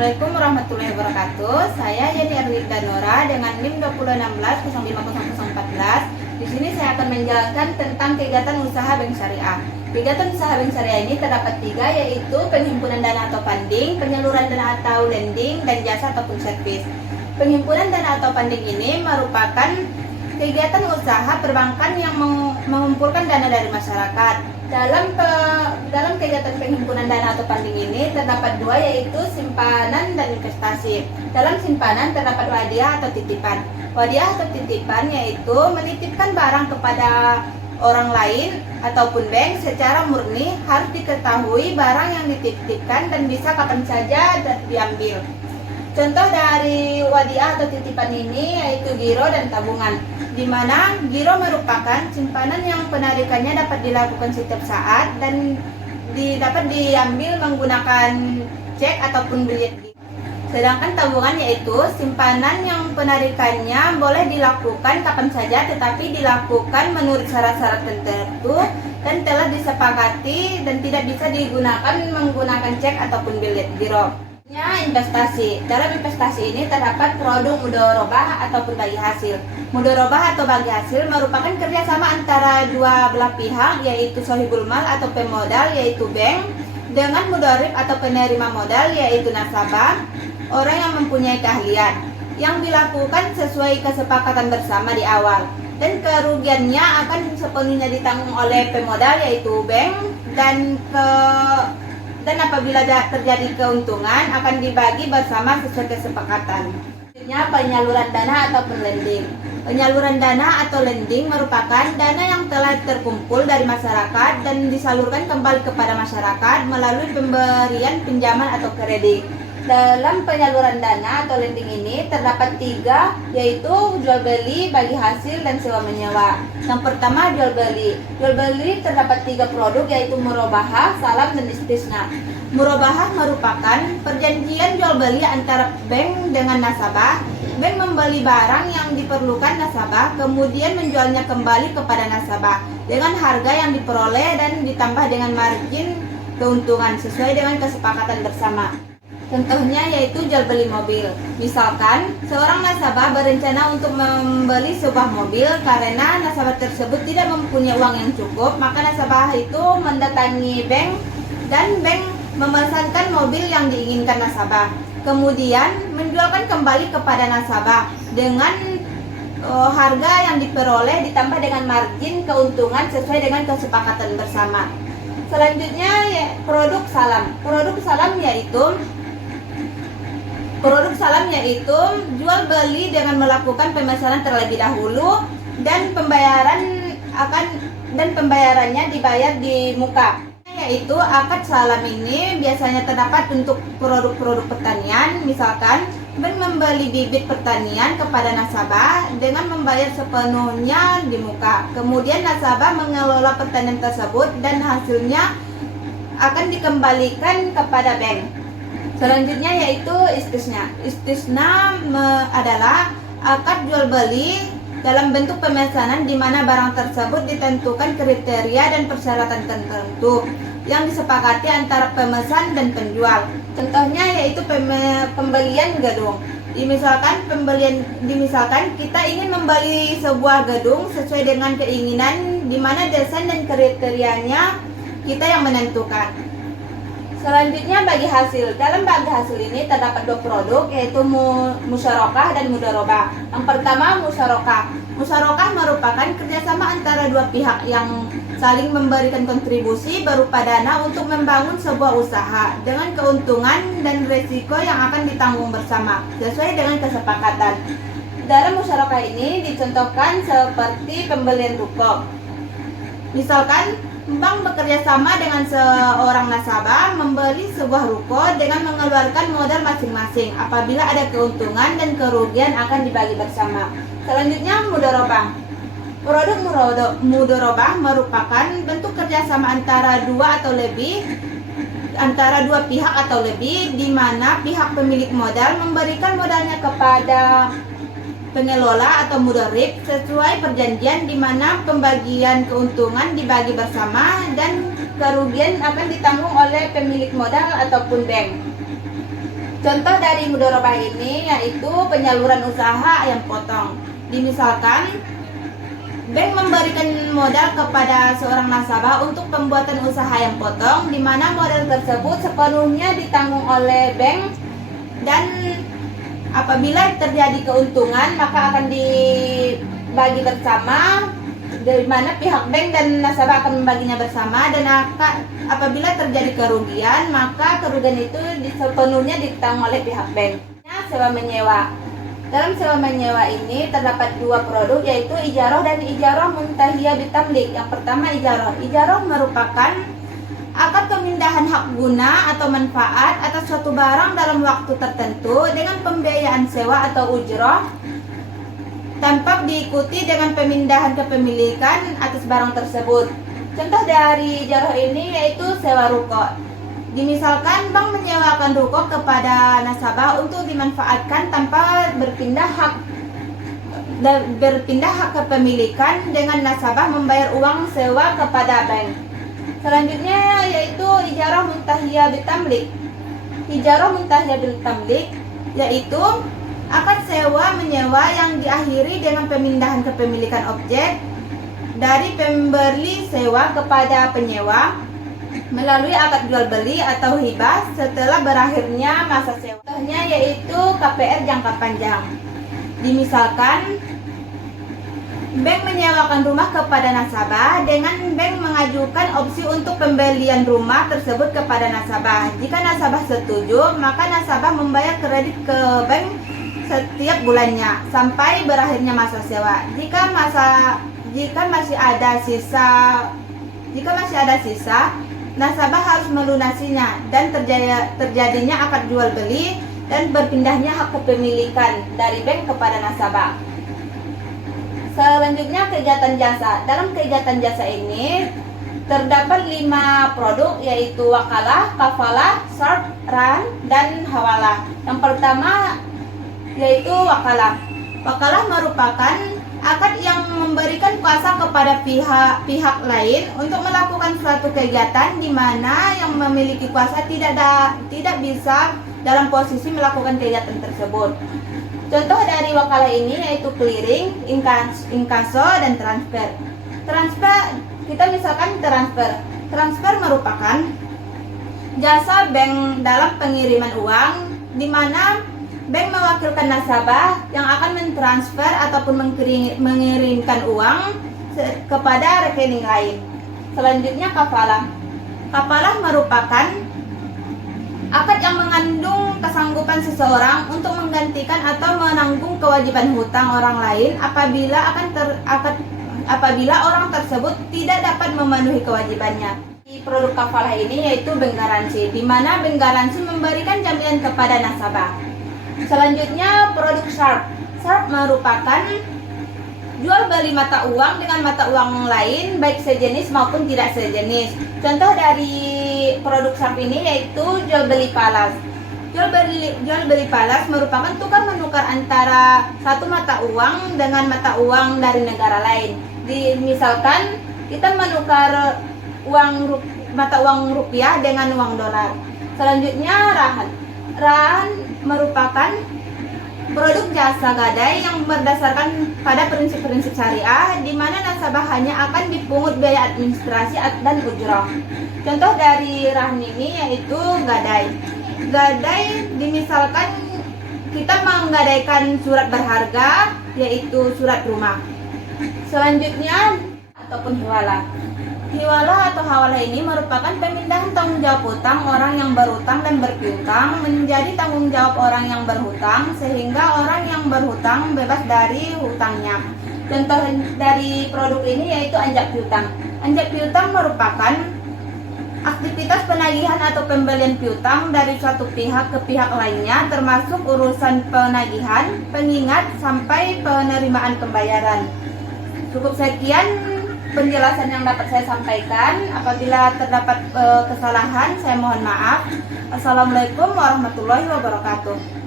Assalamualaikum warahmatullahi wabarakatuh. Saya Yani Erlinda Nora dengan NIM 206605014. Di sini saya akan menjelaskan tentang kegiatan usaha bank syariah. Kegiatan usaha bank syariah ini terdapat 3, yaitu penghimpunan dana atau funding, penyaluran dana atau lending, dan jasa ataupun servis. Penghimpunan dana atau funding ini merupakan kegiatan usaha perbankan yang mengumpulkan dana dari masyarakat. Dalam kegiatan penghimpunan dana atau funding ini terdapat 2, yaitu simpanan dan investasi. Dalam simpanan terdapat wadiah atau titipan. Wadiah atau titipan yaitu menitipkan barang kepada orang lain ataupun bank secara murni. Harus diketahui barang yang dititipkan dan bisa kapan saja diambil. Contoh dari wadiah atau titipan ini yaitu giro dan tabungan, di mana giro merupakan simpanan yang penarikannya dapat dilakukan setiap saat dan dapat diambil menggunakan cek ataupun bilet. Sedangkan tabungan yaitu simpanan yang penarikannya boleh dilakukan kapan saja, tetapi dilakukan menurut syarat-syarat tertentu dan telah disepakati dan tidak bisa digunakan menggunakan cek ataupun bilet giro. Investasi. Dalam investasi ini terdapat produk mudharabah ataupun bagi hasil. Mudharabah atau bagi hasil merupakan kerjasama antara dua belah pihak, yaitu sohibul mal atau pemodal yaitu bank, dengan mudharib atau penerima modal yaitu nasabah, orang yang mempunyai keahlian, yang dilakukan sesuai kesepakatan bersama di awal, dan kerugiannya akan sepenuhnya ditanggung oleh pemodal yaitu bank, dan apabila terjadi keuntungan akan dibagi bersama sesuai kesepakatan. Selanjutnya, penyaluran dana ataupun lending. Penyaluran dana atau lending merupakan dana yang telah terkumpul dari masyarakat dan disalurkan kembali kepada masyarakat melalui pemberian pinjaman atau kredit. Dalam penyaluran dana atau lending ini terdapat 3, yaitu jual beli, bagi hasil, dan sewa menyewa. Yang pertama, jual beli. Jual beli terdapat 3 produk, yaitu murabahah, salam, dan istisna. Murabahah merupakan perjanjian jual beli antara bank dengan nasabah. Bank membeli barang yang diperlukan nasabah, kemudian menjualnya kembali kepada nasabah dengan harga yang diperoleh dan ditambah dengan margin keuntungan sesuai dengan kesepakatan bersama. Contohnya yaitu jual beli mobil. Misalkan seorang nasabah berencana untuk membeli sebuah mobil karena nasabah tersebut tidak mempunyai uang yang cukup, maka nasabah itu mendatangi bank dan bank memesankan mobil yang diinginkan nasabah, kemudian menjualkan kembali kepada nasabah dengan harga yang diperoleh ditambah dengan margin keuntungan sesuai dengan kesepakatan bersama. Selanjutnya produk salam. Produk salam yaitu jual beli dengan melakukan pemesanan terlebih dahulu dan pembayarannya dibayar di muka. Yaitu akad salam ini biasanya terdapat untuk produk-produk pertanian. Misalkan bank membeli bibit pertanian kepada nasabah dengan membayar sepenuhnya di muka. Kemudian nasabah mengelola pertanian tersebut dan hasilnya akan dikembalikan kepada bank. Selanjutnya yaitu istisna. Istisna adalah akad jual beli dalam bentuk pemesanan di mana barang tersebut ditentukan kriteria dan persyaratan tertentu yang disepakati antara pemesan dan penjual. Contohnya yaitu pembelian gedung. Misalkan kita ingin membeli sebuah gedung sesuai dengan keinginan, di mana desain dan kriterianya kita yang menentukan. Selanjutnya bagi hasil. Dalam bagi hasil ini terdapat 2 produk, yaitu musyarakah dan mudharabah. Yang pertama, musyarakah. Musyarakah merupakan kerjasama antara 2 pihak yang saling memberikan kontribusi berupa dana untuk membangun sebuah usaha dengan keuntungan dan resiko yang akan ditanggung bersama sesuai dengan kesepakatan. Dalam musyarakah ini dicontohkan seperti pembelian ruko. Misalkan bank bekerja sama dengan seorang nasabah membeli sebuah ruko dengan mengeluarkan modal masing-masing. Apabila ada keuntungan dan kerugian akan dibagi bersama. Selanjutnya, mudharabah. Produk mudharabah merupakan bentuk kerjasama antara 2 pihak atau lebih, di mana pihak pemilik modal memberikan modalnya kepada pengelola atau mudharib sesuai perjanjian, di mana pembagian keuntungan dibagi bersama dan kerugian akan ditanggung oleh pemilik modal ataupun bank. Contoh dari mudorobah ini yaitu penyaluran usaha ayam potong. Dimisalkan bank memberikan modal kepada seorang nasabah untuk pembuatan usaha ayam potong, di mana modal tersebut sepenuhnya ditanggung oleh bank, dan apabila terjadi keuntungan maka akan dibagi bersama, di mana pihak bank dan nasabah akan membaginya bersama, dan apabila terjadi kerugian maka kerugian itu sepenuhnya ditanggung oleh pihak bank. Sewa menyewa. Dalam sewa menyewa ini terdapat dua produk, yaitu ijaroh dan ijaroh muntahiyah bitamlik. Yang pertama ijaroh. Ijaroh merupakan akad pemindahan hak guna atau manfaat atas suatu barang dalam waktu tertentu dengan pembiayaan sewa atau ujroh, tanpa diikuti dengan pemindahan kepemilikan atas barang tersebut. Contoh dari ijaroh ini yaitu sewa ruko. Dimisalkan bank menyewakan ruko kepada nasabah untuk dimanfaatkan tanpa berpindah hak kepemilikan, dengan nasabah membayar uang sewa kepada bank. Selanjutnya yaitu ijarah muntahiyah bitamlik. Ijarah muntahiyah bitamlik yaitu akad sewa menyewa yang diakhiri dengan pemindahan kepemilikan objek dari pemberi sewa kepada penyewa melalui akad jual beli atau hibah setelah berakhirnya masa sewa. Contohnya yaitu KPR jangka panjang. Dimisalkan bank menyewakan rumah kepada nasabah dengan bank mengajukan opsi untuk pembelian rumah tersebut kepada nasabah. Jika nasabah setuju, maka nasabah membayar kredit ke bank setiap bulannya sampai berakhirnya masa sewa. Jika masih ada sisa, nasabah harus melunasinya dan terjadinya akad jual beli dan berpindahnya hak kepemilikan dari bank kepada nasabah. Selanjutnya kegiatan jasa. Dalam kegiatan jasa ini terdapat 5 produk, yaitu wakalah, kafalah, syart, ran, dan hawalah. Yang pertama yaitu wakalah. Wakalah merupakan akad yang memberikan kuasa kepada pihak lain untuk melakukan suatu kegiatan di mana yang memiliki kuasa tidak bisa dalam posisi melakukan kegiatan tersebut. Contoh dari wakalah ini yaitu clearing, inkaso, dan transfer. Kita misalkan transfer. Transfer merupakan jasa bank dalam pengiriman uang, di mana bank mewakilkan nasabah yang akan mentransfer ataupun mengirimkan uang kepada rekening lain. Selanjutnya kafalah. Kafalah merupakan akad yang mengandung kesanggupan seseorang untuk menggantikan atau menanggung kewajiban hutang orang lain apabila orang tersebut tidak dapat memenuhi kewajibannya. Di produk kafalah ini yaitu bank garansi, di mana bank garansi memberikan jaminan kepada nasabah. Selanjutnya produk syarp. Syarp merupakan jual beli mata uang dengan mata uang lain, baik sejenis maupun tidak sejenis. Contoh dari produk syarp ini yaitu jual beli falas. Jual beli falas merupakan tukar menukar antara satu mata uang dengan mata uang dari negara lain. Misalkan kita menukar mata uang rupiah dengan uang dolar. Selanjutnya rahan. Rahan merupakan produk jasa gadai yang berdasarkan pada prinsip-prinsip syariah, di mana nasabah hanya akan dipungut biaya administrasi dan ujroh. Contoh dari rahan ini yaitu gadai. Gadai dimisalkan kita menggadaikan surat berharga yaitu surat rumah. Selanjutnya ataupun hiwalah. Hiwalah atau hawalah ini merupakan pemindahan tanggung jawab hutang orang yang berhutang dan berpiutang menjadi tanggung jawab orang yang berhutang, sehingga orang yang berhutang bebas dari hutangnya. Contoh dari produk ini yaitu anjak piutang. Anjak piutang merupakan aktivitas penagihan atau pembelian piutang dari suatu pihak ke pihak lainnya, termasuk urusan penagihan, pengingat, sampai penerimaan pembayaran. Cukup sekian penjelasan yang dapat saya sampaikan. Apabila terdapat kesalahan, saya mohon maaf. Assalamualaikum warahmatullahi wabarakatuh.